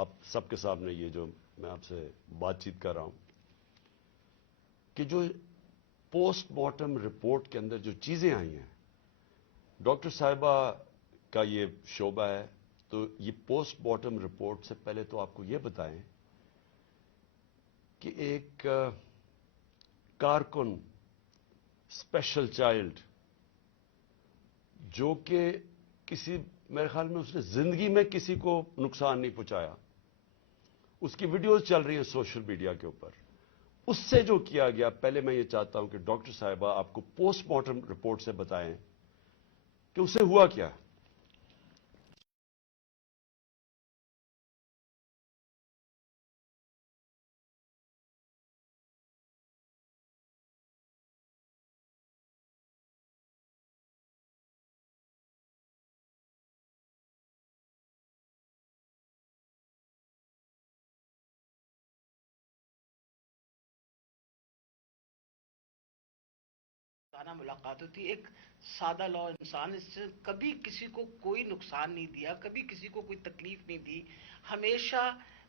آپ سب کے سامنے یہ جو میں آپ سے بات چیت کر رہا ہوں کہ جو پوسٹ مارٹم رپورٹ کے اندر جو چیزیں آئی ہیں، ڈاکٹر صاحبہ کا یہ شعبہ ہے، تو یہ پوسٹ مارٹم رپورٹ سے پہلے تو آپ کو یہ بتائیں کہ ایک کارکن اسپیشل چائلڈ جو کہ میرے خیال میں اس نے زندگی میں کسی کو نقصان نہیں پہنچایا، اس کی ویڈیوز چل رہی ہیں سوشل میڈیا کے اوپر، اس سے جو کیا گیا، پہلے میں یہ چاہتا ہوں کہ ڈاکٹر صاحبہ آپ کو پوسٹ مارٹم رپورٹ سے بتائیں کہ اسے ہوا کیا۔ ملاقات ہوتی، ایک سادہ لو انسان، اس سے کبھی کسی کو کوئی نقصان نہیں دیا، کبھی کسی کو کوئی تکلیف نہیں دی، ہمیشہ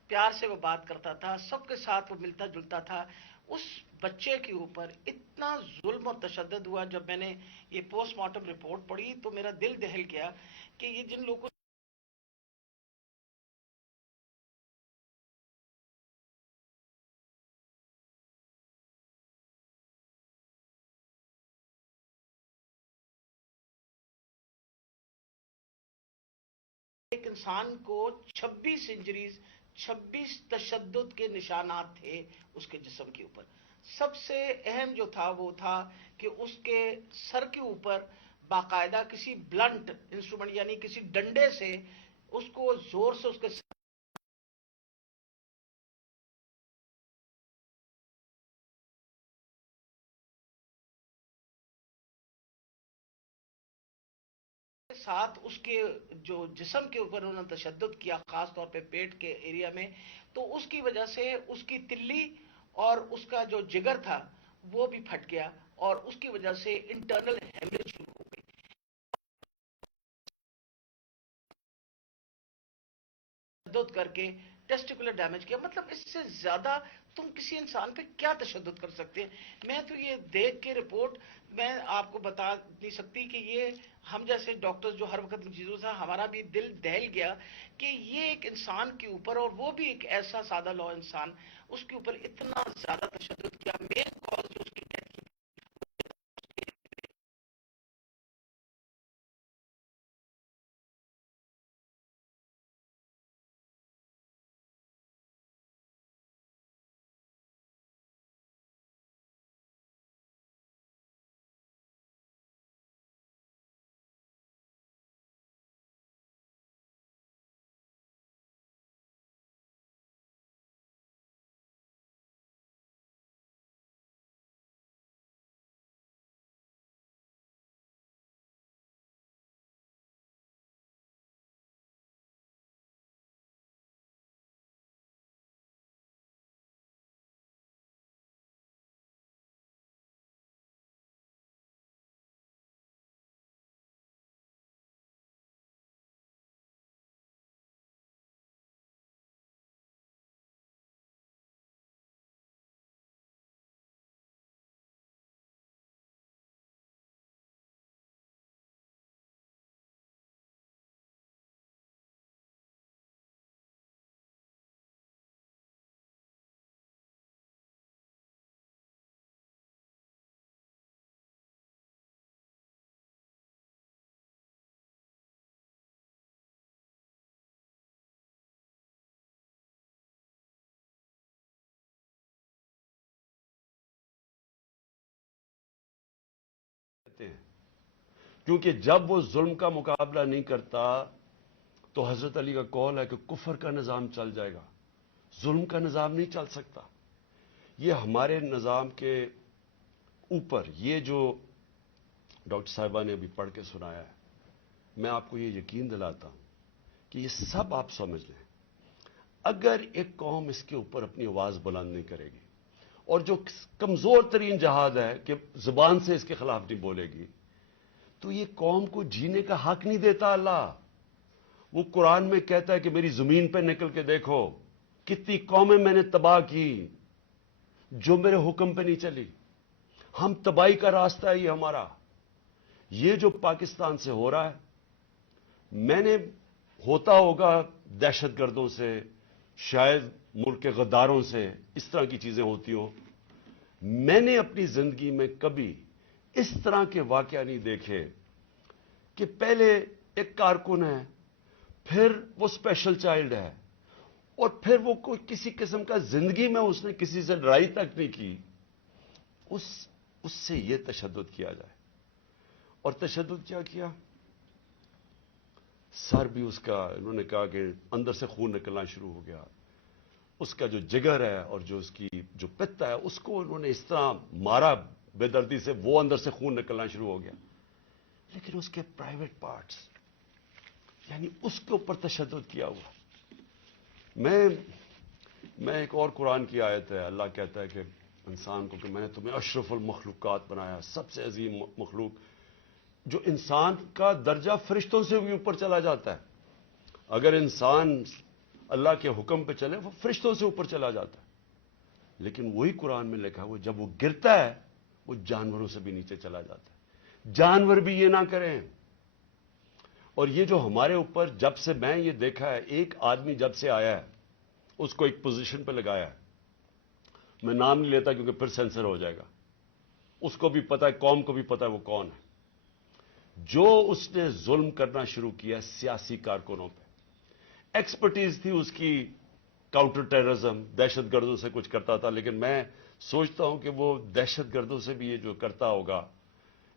پیار سے وہ بات کرتا تھا، سب کے ساتھ وہ ملتا جلتا تھا۔ اس بچے کے اوپر اتنا ظلم اور تشدد ہوا، جب میں نے یہ پوسٹ مارٹم رپورٹ پڑھی تو میرا دل دہل گیا کہ یہ جن لوگوں ایک انسان کو 26 انجریز، 26 تشدد کے نشانات تھے اس کے جسم کے اوپر۔ سب سے اہم جو تھا وہ تھا کہ اس کے سر کے اوپر باقاعدہ کسی بلنٹ انسٹرومنٹ یعنی کسی ڈنڈے سے اس کو زور سے اس کے ساتھ اس کے جو جسم کے اوپر انہوں نے تشدد کیا، خاص طور پہ پیٹ کے ایریا میں، تو اس کی وجہ سے اس کی تلی اور اس کا جو جگر تھا وہ بھی پھٹ گیا، اور اس کی وجہ سے انٹرنل ہیمریج شروع ہو گئی، تشدد کر کے ٹیسٹیکولر ڈیمیج کیا۔ مطلب اس سے زیادہ تم کسی انسان پہ کیا تشدد کر سکتے ہیں؟ میں تو یہ دیکھ کے رپورٹ میں آپ کو بتا نہیں سکتی کہ یہ ہم جیسے ڈاکٹر جو ہر وقت چیزوں سے ہمارا بھی دل دہل گیا کہ یہ ایک انسان کے اوپر، اور وہ بھی ایک ایسا سادہ لو انسان، اس کے اوپر اتنا زیادہ تشدد کیا۔ مین کاز جو اس کی ڈیتھ کی کہتے ہیں کیونکہ جب وہ ظلم کا مقابلہ نہیں کرتا تو حضرت علی کا قول ہے کہ کفر کا نظام چل جائے گا، ظلم کا نظام نہیں چل سکتا۔ یہ ہمارے نظام کے اوپر یہ جو ڈاکٹر صاحبہ نے ابھی پڑھ کے سنایا ہے، میں آپ کو یہ یقین دلاتا ہوں کہ یہ سب آپ سمجھ لیں، اگر ایک قوم اس کے اوپر اپنی آواز بلند نہیں کرے گی، اور جو کمزور ترین جہاد ہے کہ زبان سے اس کے خلاف نہیں بولے گی، تو یہ قوم کو جینے کا حق نہیں دیتا اللہ۔ وہ قرآن میں کہتا ہے کہ میری زمین پہ نکل کے دیکھو کتنی قومیں میں نے تباہ کی جو میرے حکم پہ نہیں چلی. ہم تباہی کا راستہ ہے یہ ہمارا. یہ جو پاکستان سے ہو رہا ہے، میں نے ہوتا ہوگا دہشت گردوں سے، شاید ملک کے غداروں سے، اس طرح کی چیزیں ہوتی ہوں. میں نے اپنی زندگی میں کبھی اس طرح کے واقعہ نہیں دیکھے کہ پہلے ایک کارکن ہے، پھر وہ اسپیشل چائلڈ ہے، اور پھر وہ کوئی کسی قسم کا زندگی میں اس نے کسی سے لڑائی تک نہیں کی، اس سے یہ تشدد کیا جائے. اور تشدد کیا کیا؟ سر بھی اس کا، انہوں نے کہا کہ اندر سے خون نکلنا شروع ہو گیا. اس کا جو جگر ہے اور جو اس کی جو پتا ہے، اس کو انہوں نے اس طرح مارا بے دردی سے، وہ اندر سے خون نکلنا شروع ہو گیا. لیکن اس کے پرائیویٹ پارٹس، یعنی اس کے اوپر تشدد کیا ہوا. میں ایک اور قرآن کی آیت ہے، اللہ کہتا ہے کہ انسان کو کہ میں نے تمہیں اشرف المخلوقات بنایا، سب سے عظیم مخلوق، جو انسان کا درجہ فرشتوں سے بھی اوپر چلا جاتا ہے. اگر انسان اللہ کے حکم پہ چلے وہ فرشتوں سے اوپر چلا جاتا ہے. لیکن وہی قرآن میں لکھا وہ جب وہ گرتا ہے وہ جانوروں سے بھی نیچے چلا جاتا ہے. جانور بھی یہ نہ کریں. اور یہ جو ہمارے اوپر، جب سے میں یہ دیکھا ہے، ایک آدمی جب سے آیا ہے اس کو ایک پوزیشن پہ لگایا ہے، میں نام نہیں لیتا کیونکہ پھر سینسر ہو جائے گا، اس کو بھی پتا ہے، قوم کو بھی پتا ہے وہ کون ہے. جو اس نے ظلم کرنا شروع کیا سیاسی کارکنوں پہ، ایکسپرٹیز تھی اس کی کاؤنٹر ٹیررزم، دہشت گردوں سے کچھ کرتا تھا. لیکن میں سوچتا ہوں کہ وہ دہشت گردوں سے بھی یہ جو کرتا ہوگا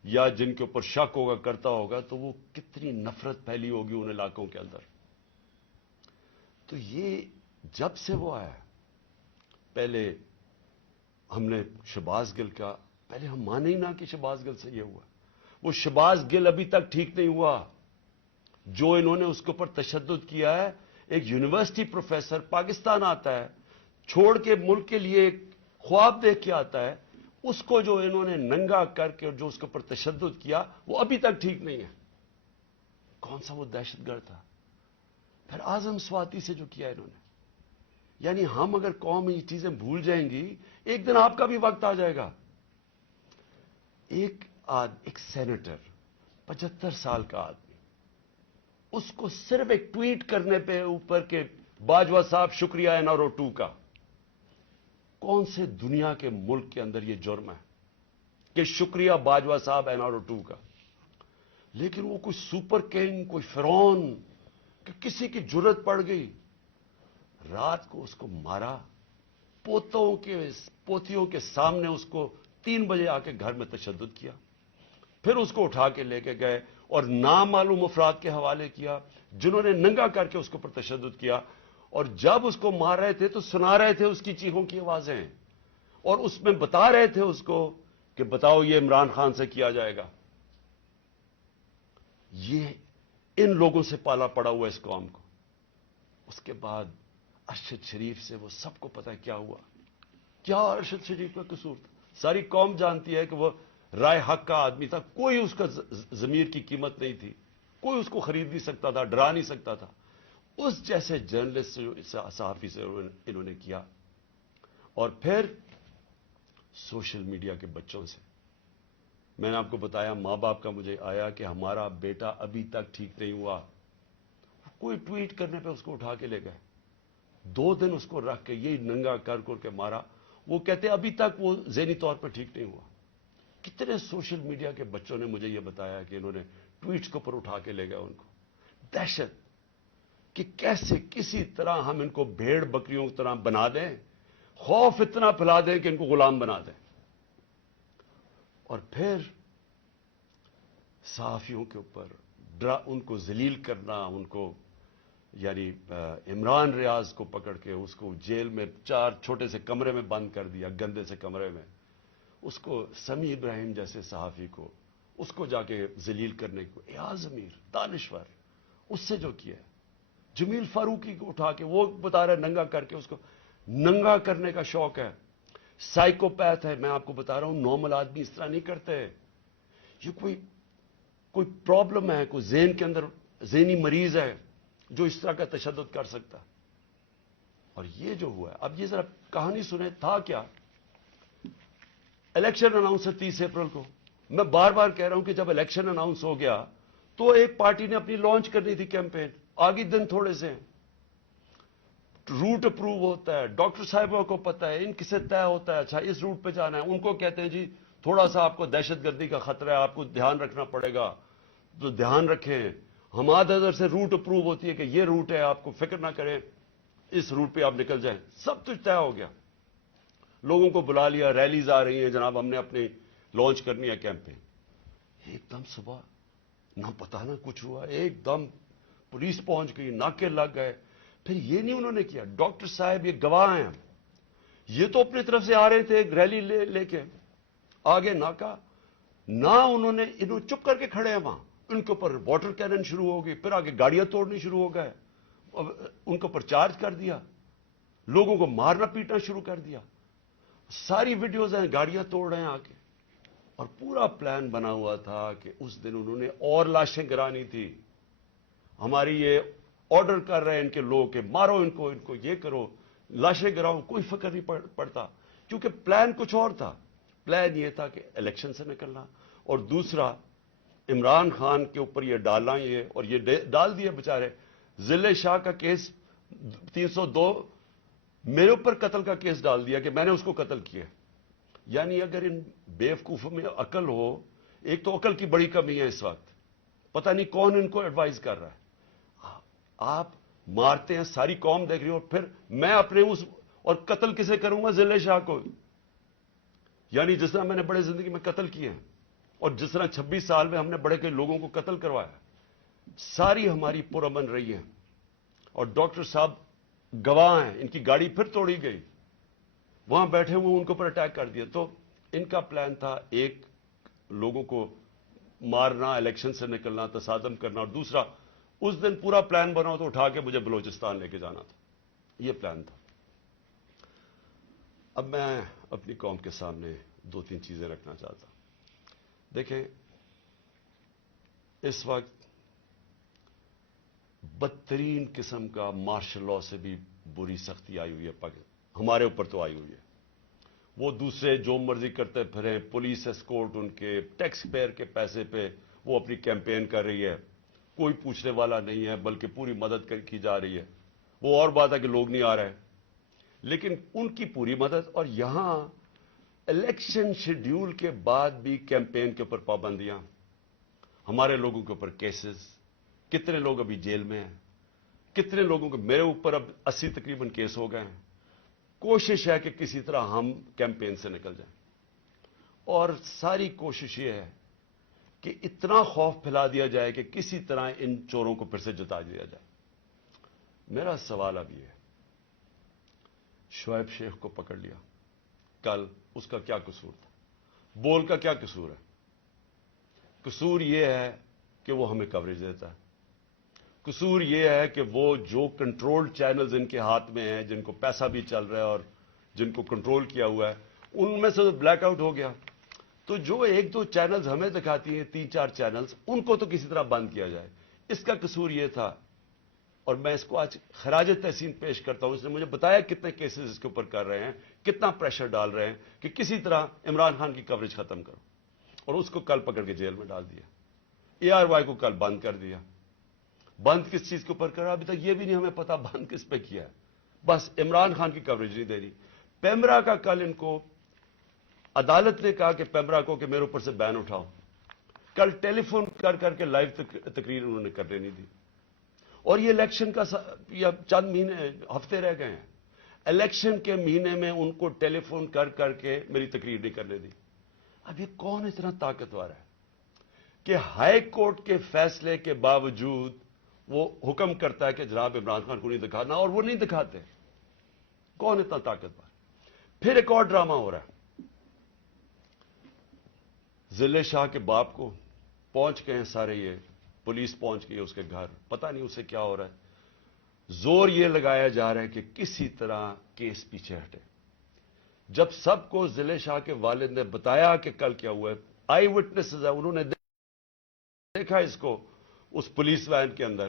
یا جن کے اوپر شک ہوگا کرتا ہوگا، تو وہ کتنی نفرت پھیلی ہوگی ان علاقوں کے اندر. تو یہ جب سے وہ آیا، پہلے ہم نے شہباز گل کا، پہلے ہم مانے ہی نہ کہ شہباز گل سے یہ ہوا. وہ شہباز گل ابھی تک ٹھیک نہیں ہوا. جو انہوں نے اس کے اوپر تشدد کیا ہے، ایک یونیورسٹی پروفیسر پاکستان آتا ہے، چھوڑ کے ملک کے لیے ایک خواب دیکھ کے آتا ہے، اس کو جو انہوں نے ننگا کر کے اور جو اس کے اوپر تشدد کیا وہ ابھی تک ٹھیک نہیں ہے. کون سا وہ دہشت گرد تھا؟ پھر اعظم سواتی سے جو کیا انہوں نے. یعنی ہم اگر قوم یہ چیزیں بھول جائیں گی، ایک دن آپ کا بھی وقت آ جائے گا. ایک سینیٹر 75 سال کا آدمی، اس کو صرف ایک ٹویٹ کرنے پہ اوپر کے باجوہ صاحب شکریہ NRO 2 کا. کون سے دنیا کے ملک کے اندر یہ جرم ہے کہ شکریہ باجوہ صاحب NRO 2 کا؟ لیکن وہ کوئی سپر کنگ، کوئی فرعون کہ کسی کی جرت پڑ گئی، رات کو اس کو مارا، پوتیوں کے سامنے اس کو 3 بجے آ کے گھر میں تشدد کیا، پھر اس کو اٹھا کے لے کے گئے اور نامعلوم افراد کے حوالے کیا جنہوں نے ننگا کر کے اس کے اوپر تشدد کیا. اور جب اس کو مار رہے تھے تو سنا رہے تھے اس کی چیخوں کی آوازیں، اور اس میں بتا رہے تھے اس کو کہ بتاؤ یہ عمران خان سے کیا جائے گا. یہ ان لوگوں سے پالا پڑا ہوا اس قوم کو. اس کے بعد ارشد شریف سے وہ سب کو پتا ہے کیا ہوا. کیا ارشد شریف کا قصور تھا؟ ساری قوم جانتی ہے کہ وہ رائے حق کا آدمی تھا، کوئی اس کا ضمیر کی قیمت نہیں تھی، کوئی اس کو خرید نہیں سکتا تھا، ڈرا نہیں سکتا تھا. اس جیسے جرنلسٹ سے، صحافی سے انہوں نے کیا. اور پھر سوشل میڈیا کے بچوں سے، میں نے آپ کو بتایا ماں باپ کا مجھے آیا کہ ہمارا بیٹا ابھی تک ٹھیک نہیں ہوا. کوئی ٹویٹ کرنے پہ اس کو اٹھا کے لے گئے، 2 دن اس کو رکھ کے یہ ننگا کر کے مارا. وہ کہتے ابھی تک وہ ذہنی طور پر ٹھیک نہیں ہوا. کتنے سوشل میڈیا کے بچوں نے مجھے یہ بتایا کہ انہوں نے ٹویٹس کے اوپر اٹھا کے لے گئے ان کو. دہشت کہ کیسے کسی طرح ہم ان کو بھیڑ بکریوں کی طرح بنا دیں، خوف اتنا پھیلا دیں کہ ان کو غلام بنا دیں. اور پھر صحافیوں کے اوپر ان کو ذلیل کرنا، ان کو یعنی عمران ریاض کو پکڑ کے اس کو جیل میں 4 چھوٹے سے کمرے میں بند کر دیا، گندے سے کمرے میں. اس کو سمیع ابراہیم جیسے صحافی کو اس کو جا کے ذلیل کرنے کو، ایاز امیر دانشور، اس سے جو کیا، جمیل فاروقی کو اٹھا کے وہ بتا رہا ہے ننگا کر کے، اس کو ننگا کرنے کا شوق ہے. سائیکوپیتھ ہے، میں آپ کو بتا رہا ہوں، نارمل آدمی اس طرح نہیں کرتے. یہ کوئی پرابلم ہے، کوئی ذہن کے اندر ذہنی مریض ہے. جو اس طرح کا تشدد کر سکتا. اور یہ جو ہوا ہے, اب یہ ذرا کہانی سنیں, تھا کیا. الیکشن اناؤنس ہے 30 اپریل کو. میں بار بار کہہ رہا ہوں کہ جب الیکشن اناؤنس ہو گیا تو ایک پارٹی نے اپنی لانچ کرنی تھی کیمپین. آگے دن تھوڑے سے ہیں, روٹ اپروو ہوتا ہے, ڈاکٹر صاحبوں کو پتا ہے, ان کسے طے ہوتا ہے, اچھا اس روٹ پہ جانا ہے. ان کو کہتے ہیں جی تھوڑا سا آپ کو دہشت گردی کا خطرہ ہے, آپ کو دھیان رکھنا پڑے گا, تو دھیان رکھیں. حماد اظہر سے روٹ اپروو ہوتی ہے کہ یہ روٹ ہے, آپ کو فکر نہ کریں, اس روٹ پہ آپ نکل جائیں. سب کچھ طے ہو گیا. لوگوں کو بلا لیا, ریلیز آ رہی ہیں, جناب ہم نے اپنی لانچ کرنی ہے کیمپین. ایک دم صبح نہ پتا نہ کچھ ہوا, ایک دم پولیس پہنچ گئی, ناکے لگ گئے. پھر یہ نہیں انہوں نے کیا, ڈاکٹر صاحب یہ گواہ ہیں, یہ تو اپنی طرف سے آ رہے تھے ریلی لے کے, آگے ناکا نہ انہوں چپ کر کے کھڑے ہیں وہاں. ان کے اوپر واٹر کینن شروع ہو گئی, پھر آگے گاڑیاں توڑنی شروع ہو گئے, ان کے اوپر چارج کر دیا, لوگوں کو مارنا پیٹنا شروع کر دیا. ساری ویڈیوز ہیں, گاڑیاں توڑ رہے ہیں آ کے. اور پورا پلان بنا ہوا تھا کہ اس دن انہوں نے اور لاشیں گرانی تھی. ہماری یہ آرڈر کر رہے ہیں ان کے لوگ کہ مارو ان کو یہ کرو, لاشیں گراؤ, کوئی فکر نہیں پڑتا, کیونکہ پلان کچھ اور تھا. پلان یہ تھا کہ الیکشن سے نکلنا, اور دوسرا عمران خان کے اوپر یہ ڈالنا, یہ اور یہ ڈال دیا بیچارے. ضلع شاہ کا کیس 302 میرے اوپر قتل کا کیس ڈال دیا کہ میں نے اس کو قتل کیا. یعنی اگر ان بیوقوفوں میں عقل ہو, ایک تو عقل کی بڑی کمی ہے اس وقت, پتہ نہیں کون ان کو ایڈوائز کر رہا ہے. آپ مارتے ہیں, ساری قوم دیکھ رہی ہو, پھر میں اپنے اور قتل کسے کروں گا؟ ضلع شاہ کو. یعنی جس طرح میں نے بڑے زندگی میں قتل کیے ہیں, اور جس طرح 26 سال میں ہم نے بڑے کئی لوگوں کو قتل کروایا, ساری ہماری پرامن رہی ہے. اور ڈاکٹر صاحب گواہ ہیں, ان کی گاڑی پھر توڑی گئی, وہاں بیٹھے ہوئے ان کے اوپر اٹیک کر دیا. تو ان کا پلان تھا ایک لوگوں کو مارنا, الیکشن سے نکلنا, تصادم کرنا, اور دوسرا اس دن پورا پلان بنا تو اٹھا کے مجھے بلوچستان لے کے جانا تھا. یہ پلان تھا. اب میں اپنی قوم کے سامنے 2-3 چیزیں رکھنا چاہتا ہوں. دیکھیں, اس وقت بدترین قسم کا مارشل لاء سے بھی بری سختی آئی ہوئی ہے, ہمارے اوپر تو آئی ہوئی ہے. وہ دوسرے جو مرضی کرتے پھریں, پولیس اسکورٹ ان کے ٹیکس پیئر کے پیسے پہ وہ اپنی کیمپین کر رہی ہے, کوئی پوچھنے والا نہیں ہے, بلکہ پوری مدد کی جا رہی ہے. وہ اور بات ہے کہ لوگ نہیں آ رہے, لیکن ان کی پوری مدد. اور یہاں الیکشن شیڈیول کے بعد بھی کیمپین کے اوپر پابندیاں, ہمارے لوگوں کے اوپر کیسز, کتنے لوگ ابھی جیل میں ہیں, کتنے لوگوں کے, میرے اوپر اب 80 تقریباً کیس ہو گئے ہیں. کوشش ہے کہ کسی طرح ہم کیمپین سے نکل جائیں, اور ساری کوشش یہ ہے کہ اتنا خوف پھیلا دیا جائے کہ کسی طرح ان چوروں کو پھر سے جتا دیا جائے. میرا سوال اب یہ ہے, شعیب شیخ کو پکڑ لیا کل, اس کا کیا قصور تھا؟ بول کا کیا قصور ہے؟ قصور یہ ہے کہ وہ ہمیں کوریج دیتا ہے. قصور یہ ہے کہ وہ جو کنٹرول چینلز ان کے ہاتھ میں ہیں, جن کو پیسہ بھی چل رہا ہے اور جن کو کنٹرول کیا ہوا ہے, ان میں سے بلیک آؤٹ ہو گیا. تو جو 1-2 چینلز ہمیں دکھاتی ہیں, 3-4 چینلز, ان کو تو کسی طرح بند کیا جائے. اس کا قصور یہ تھا, اور میں اس کو آج خراج تحسین پیش کرتا ہوں. اس نے مجھے بتایا کتنے کیسز اس کے اوپر کر رہے ہیں, کتنا پریشر ڈال رہے ہیں کہ کسی طرح عمران خان کی کوریج ختم کرو. اور اس کو کل پکڑ کے جیل میں ڈال دیا. ARY کو کل بند کر دیا. بند کس چیز کے اوپر کرا ابھی تک یہ بھی نہیں ہمیں پتا, بند کس پہ کیا ہے. بس عمران خان کی کوریج نہیں دے رہی. پیمرا کا کل ان کو عدالت نے کہا کہ پیمرا کو کہ میرے اوپر سے بین اٹھاؤ. کل ٹیلی فون کر کے لائیو تقریر انہوں نے کرنے نہیں دی. اور یہ الیکشن کا چند مہینے, ہفتے رہ گئے ہیں. الیکشن کے مہینے میں ان کو ٹیلی فون کر کے میری تقریر نہیں کرنے دی. اب یہ کون اتنا طاقتور ہے کہ ہائی کورٹ کے فیصلے کے باوجود وہ حکم کرتا ہے کہ جناب عمران خان کو نہیں دکھانا, اور وہ نہیں دکھاتے؟ کون اتنا طاقتور؟ پھر ایک اور ڈرامہ ہو رہا ہے. ضلع شاہ کے باپ کو پہنچ گئے ہیں سارے, یہ پولیس پہنچ گئی ہے اس کے گھر, پتہ نہیں اسے کیا ہو رہا ہے. زور یہ لگایا جا رہا ہے کہ کسی طرح کیس پیچھے ہٹے. جب سب کو ضلع شاہ کے والد نے بتایا کہ کل کیا ہوا ہے, آئی وٹنسز ہیں, انہوں نے دیکھا اس کو اس پولیس وین کے اندر,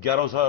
1100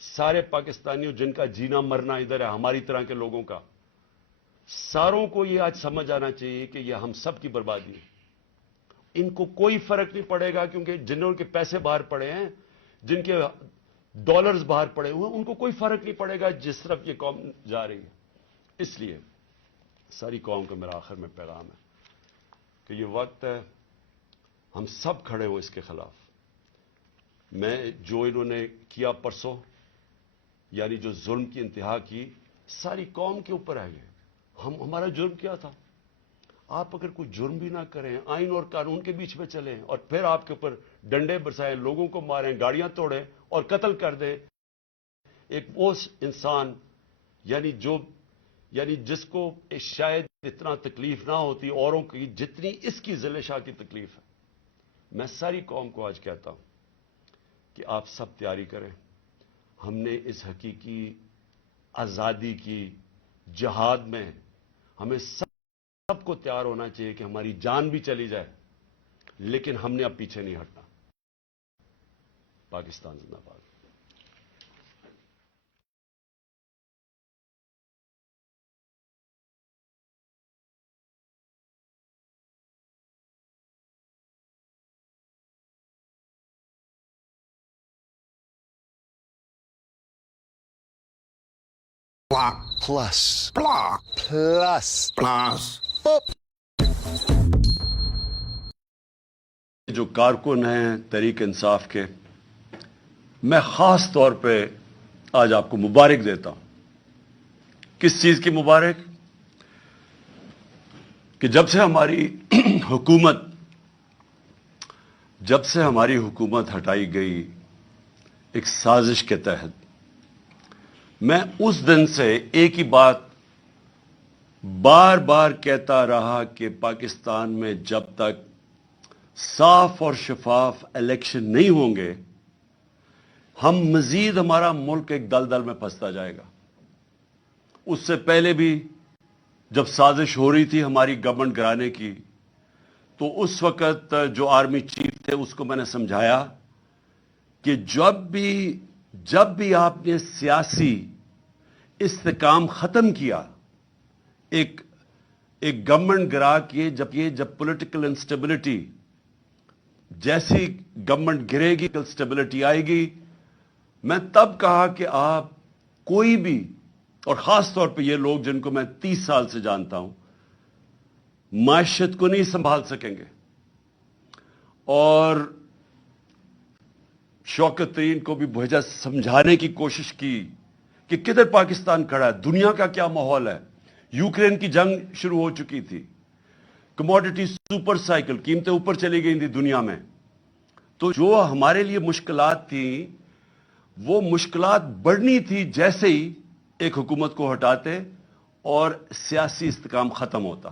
سارے پاکستانیوں جن کا جینا مرنا ادھر ہے ہماری طرح کے لوگوں کا، ساروں کو یہ آج سمجھ آنا چاہیے کہ یہ ہم سب کی بربادی ہے۔ ان کو کوئی فرق نہیں پڑے گا، کیونکہ جنہوں کے پیسے باہر پڑے ہیں، جن کے ڈالرز باہر پڑے ہوئے ہیں، ان کو کوئی فرق نہیں پڑے گا جس طرف یہ قوم جا رہی ہے۔ اس لیے ساری قوم کو میرا آخر میں پیغام ہے کہ یہ وقت ہے ہم سب کھڑے ہوں اس کے خلاف۔ میں جو انہوں نے کیا پرسوں، یعنی جو ظلم کی انتہا کی، ساری قوم کے اوپر ہے یہ۔ ہمارا جرم کیا تھا؟ آپ اگر کوئی جرم بھی نہ کریں، آئین اور قانون کے بیچ میں چلیں، اور پھر آپ کے اوپر ڈنڈے برسائیں، لوگوں کو ماریں، گاڑیاں توڑیں اور قتل کر دیں، ایک وہ انسان یعنی جس کو شاید اتنا تکلیف نہ ہوتی اوروں کی جتنی اس کی ذل شاہ کی تکلیف ہے۔ میں ساری قوم کو آج کہتا ہوں کہ آپ سب تیاری کریں۔ ہم نے اس حقیقی آزادی کی جہاد میں ہمیں سب کو تیار ہونا چاہیے کہ ہماری جان بھی چلی جائے، لیکن ہم نے اب پیچھے نہیں ہٹنا۔ پاکستان زندہ باد۔ Block plus. Block plus. Plus. جو کارکن ہیں تحریک انصاف کے، میں خاص طور پہ آج آپ کو مبارک دیتا ہوں۔ کس چیز کی مبارک؟ کہ جب سے ہماری حکومت ہٹائی گئی ایک سازش کے تحت، میں اس دن سے ایک ہی بات بار بار کہتا رہا کہ پاکستان میں جب تک صاف اور شفاف الیکشن نہیں ہوں گے، ہمارا ملک ایک دلدل میں پھنستا جائے گا۔ اس سے پہلے بھی جب سازش ہو رہی تھی ہماری گورنمنٹ گرانے کی، تو اس وقت جو آرمی چیف تھے اس کو میں نے سمجھایا کہ جب بھی آپ نے سیاسی استحکام ختم کیا، ایک گورنمنٹ گرا کے جب پولیٹیکل انسٹیبلٹی، جیسی گورنمنٹ گرے گی اسٹیبلٹی آئے گی، میں تب کہا کہ آپ کوئی بھی، اور خاص طور پہ یہ لوگ جن کو میں 30 سال سے جانتا ہوں، معیشت کو نہیں سنبھال سکیں گے۔ اور شوکت ترین کو بھی بھیجا، سمجھانے کی کوشش کی کہ کدھر پاکستان کھڑا ہے، دنیا کا کیا ماحول ہے۔ یوکرین کی جنگ شروع ہو چکی تھی، کموڈٹی سپر سائیکل، قیمتیں اوپر چلی گئی تھی دنیا میں۔ تو جو ہمارے لیے مشکلات تھیں، وہ مشکلات بڑھنی تھی جیسے ہی ایک حکومت کو ہٹاتے اور سیاسی استحکام ختم ہوتا۔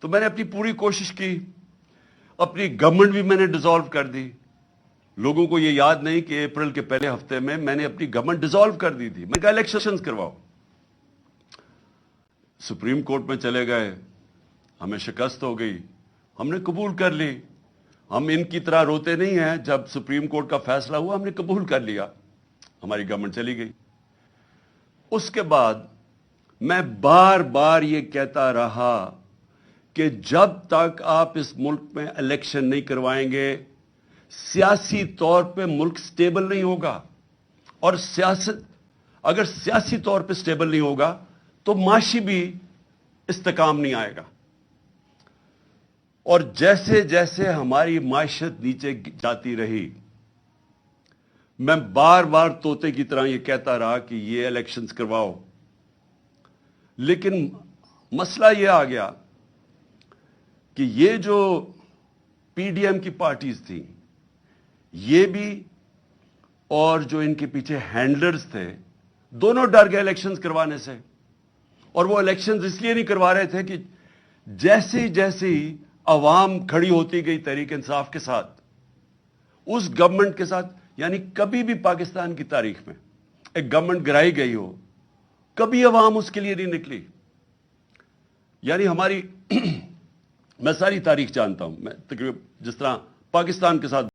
تو میں نے اپنی پوری کوشش کی، اپنی گورنمنٹ بھی میں نے ڈیزالو کر دی۔ لوگوں کو یہ یاد نہیں کہ اپریل کے پہلے ہفتے میں نے اپنی گورنمنٹ ڈیزالو کر دی تھی۔ میں نے کہا الیکشنز کرواؤ۔ سپریم کورٹ میں چلے گئے، ہمیں شکست ہو گئی، ہم نے قبول کر لی۔ ہم ان کی طرح روتے نہیں ہیں، جب سپریم کورٹ کا فیصلہ ہوا ہم نے قبول کر لیا، ہماری گورنمنٹ چلی گئی۔ اس کے بعد میں بار بار یہ کہتا رہا کہ جب تک آپ اس ملک میں الیکشن نہیں کروائیں گے، سیاسی طور پہ ملک سٹیبل نہیں ہوگا، اور اگر سیاسی طور پہ سٹیبل نہیں ہوگا تو معاشی بھی استحکام نہیں آئے گا۔ اور جیسے جیسے ہماری معیشت نیچے جاتی رہی، میں بار بار طوطے کی طرح یہ کہتا رہا کہ یہ الیکشنز کرواؤ، لیکن مسئلہ یہ آ گیا کہ یہ جو پی ڈی ایم کی پارٹیز تھیں، یہ بھی اور جو ان کے پیچھے ہینڈلرز تھے، دونوں ڈر گئے الیکشنز کروانے سے۔ اور وہ الیکشنز اس لیے نہیں کروا رہے تھے کہ جیسے ہی عوام کھڑی ہوتی گئی تحریک انصاف کے ساتھ، اس گورنمنٹ کے ساتھ، یعنی کبھی بھی پاکستان کی تاریخ میں ایک گورنمنٹ گرائی گئی ہو، کبھی عوام اس کے لیے نہیں نکلی۔ یعنی میں ساری تاریخ جانتا ہوں، میں تقریباً جس طرح پاکستان کے ساتھ